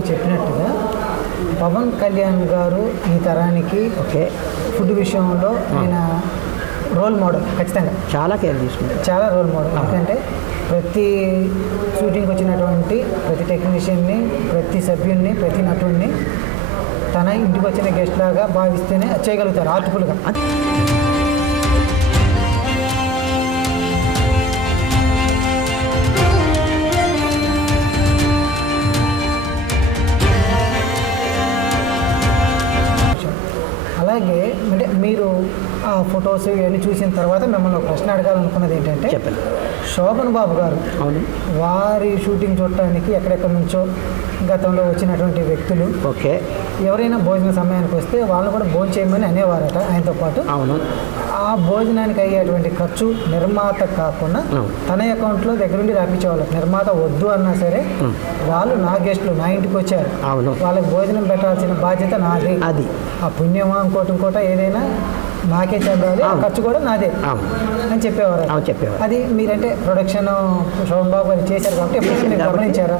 గారు చెప్పినట్టుగా పవన్ కళ్యాణ్ గారు ఈ తరానికి ఫుడ్ విషయంలో ఆయన రోల్ మోడల్. ఖచ్చితంగా చాలా కేర్ తీసుకుంటారు, చాలా రోల్ మోడల్. ఎందుకంటే ప్రతి షూటింగ్కి వచ్చినటువంటి ప్రతి టెక్నీషియన్ని, ప్రతి సభ్యుల్ని, ప్రతి నటుడిని తన ఇంటికి వచ్చిన గెస్ట్ లాగా భావిస్తేనే చేయగలుగుతారు ఆర్టిఫుల్గా. అలాగే అంటే మీరు ఆ ఫొటోస్ ఇవన్నీ చూసిన తర్వాత మిమ్మల్ని ఒక ప్రశ్న అడగాలనుకున్నది ఏంటంటే, చెప్పండి. శోభన్ బాబు గారు అవును, వారి షూటింగ్ చూడటానికి ఎక్కడెక్కడి నుంచో గతంలో వచ్చినటువంటి వ్యక్తులు ఎవరైనా భోజన సమయానికి వస్తే వాళ్ళని కూడా భోజనం చేయమని అనేవారట ఆయనతో పాటు. అవును, ఆ భోజనానికి అయ్యేటువంటి ఖర్చు నిర్మాత కాకుండా తన అకౌంట్లో దగ్గరుండి రాపించేవాళ్ళు. నిర్మాత వద్దు అన్నా సరే వాళ్ళు నా గెస్టులు నా ఇంటికి వచ్చారు, వాళ్ళకి భోజనం పెట్టాల్సిన బాధ్యత నాదే, అది ఆ పుణ్యమా ఇంకోటి ఏదైనా నాకే చెందాలి, ఖర్చు కూడా నాదే అని చెప్పేవారు. అది మీరంటే ప్రొడక్షన్ శోభన్ బాబు గారు చేశారు కాబట్టి ఎప్పుడు మీరు గమనించారా?